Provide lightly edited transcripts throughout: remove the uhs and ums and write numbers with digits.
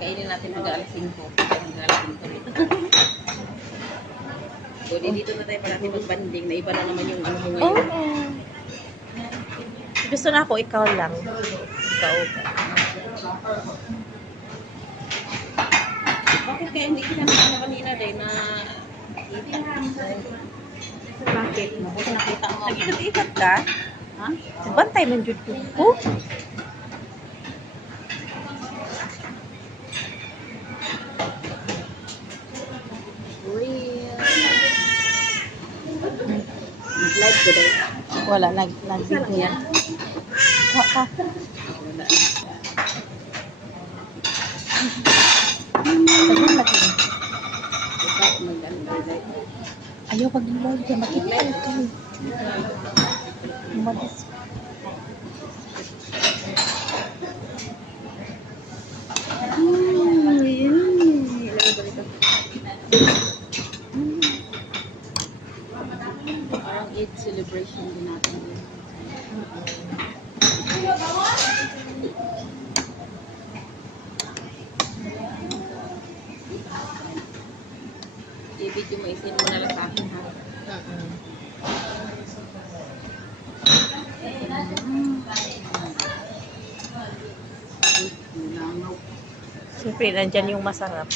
Kainin natin hanggang alas 5. Hanggang alas 5 ulit. Pwede dito na tayo para natin mag-banding. Na iba na naman yung ano mo ngayon. Oo. Gusto na ako, ikaw lang. Ikaw ba? Bakit kaya hindi kinakita kanina din na Bakit? Bakit nakita mo ako? Nag-ikot-ikot ka? Ha? Bantay man jud ko. Mag-live ko daw. Wala, Isa lang nag-video yan. yan. Ha. Wala. Tagal lagi. Ikaw mag-live. Ayaw pag live ka, makita ka. Umalis. Ilagay ko dito. Parang Eid celebration din natin. I-video mo, isin mo na lang sa akin ha. Langaw. Siyempre, nandyan yung masarap.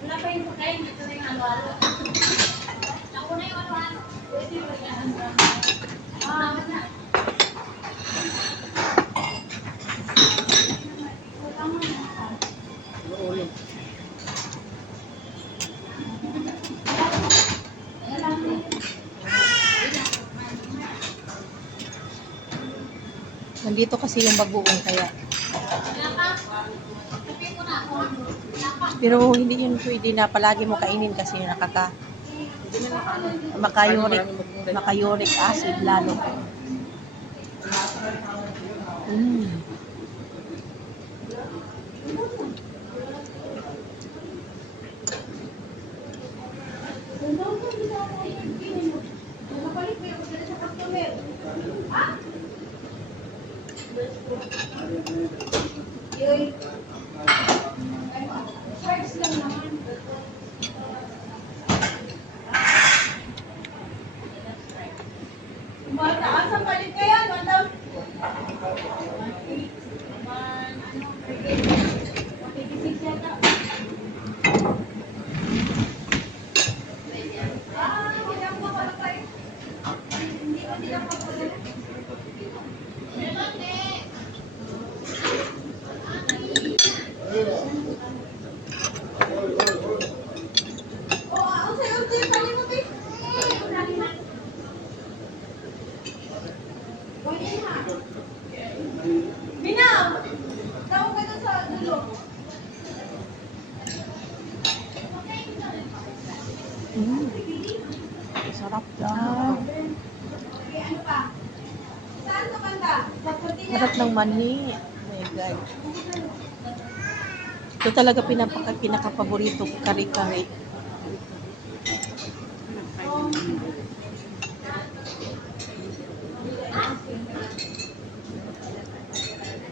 Wala pa yung pagkain, dito na yung ano-ano. Ako na yung ano-ano. Pwede mo yan. Na. Ulo. Nandito kasi yung bagoong kaya. Pero hindi yun pwede na palagi mo kainin kasi Hindi na nakaano. makayuric acid lalo. Asang balik kaya? Mandam. Binaw! Tawag ka doon sa dulo. Sarap yan. Ano pa? Saan sa banda? Sa Cortina? Sarap ng mani. Oh my God. Ito talaga pinaka-paborito kari-kari.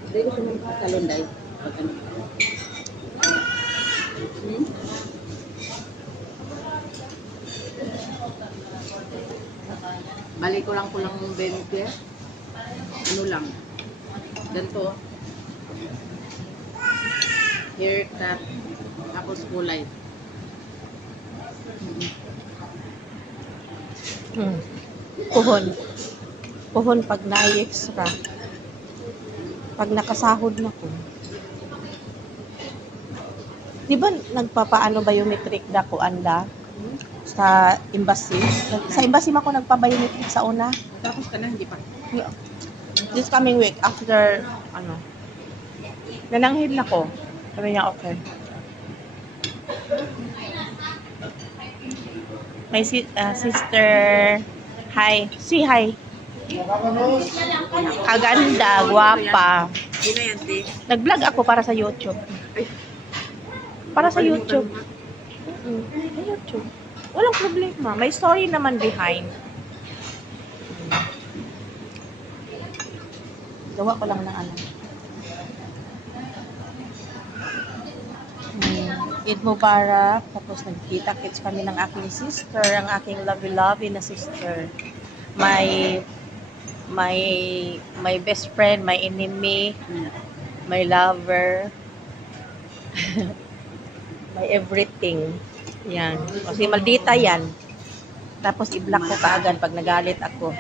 Hindi ko sumunod sa salon dahil. Pag ano. Balik ko lang 20. Ano lang. Ganito. Haircut. Tapos kulay. Puhon. Puhon pag na-extra. Pag nakasahod na ko. Di ba nagpapaano biometric da ko anda sa embassy? Sa embassy ako nagpa-biometric sa una. Tapos ka na, hindi pa. This coming week after nananghid na ko. Sabi niya okay. My sister, hi. Say hi. Kaganda, gwapa. Hindi na yan, te. Nag-vlog ako para sa YouTube. Para sa YouTube. Sa YouTube. Walang problema. May story naman behind. Gawa ko lang ng ano. Eid Mubarak. Tapos nagkita-kits kami ng aking sister, ang aking lovey-lovey na sister. My best friend, my enemy, my lover, my everything. Yan. Kasi maldita yan. Tapos i-block ko kaagad pag nagalit ako.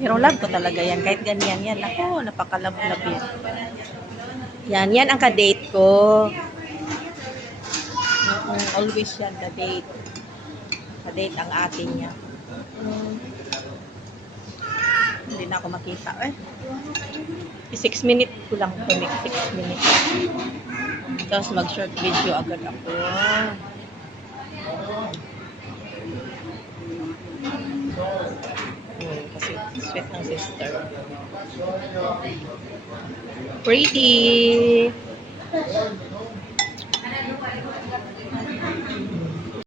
Pero love ko talaga yan. Kahit ganyan yan. Ako, napakalab-lab yan. Yan ang ka-date ko. Always yan, ka-date. Ka-date ang atin niya. Hindi na ako makita. 6 minutes ko lang ito. 6 minutes. Tapos mag-short video agad ako. Kasi sweet ng sister. Pretty!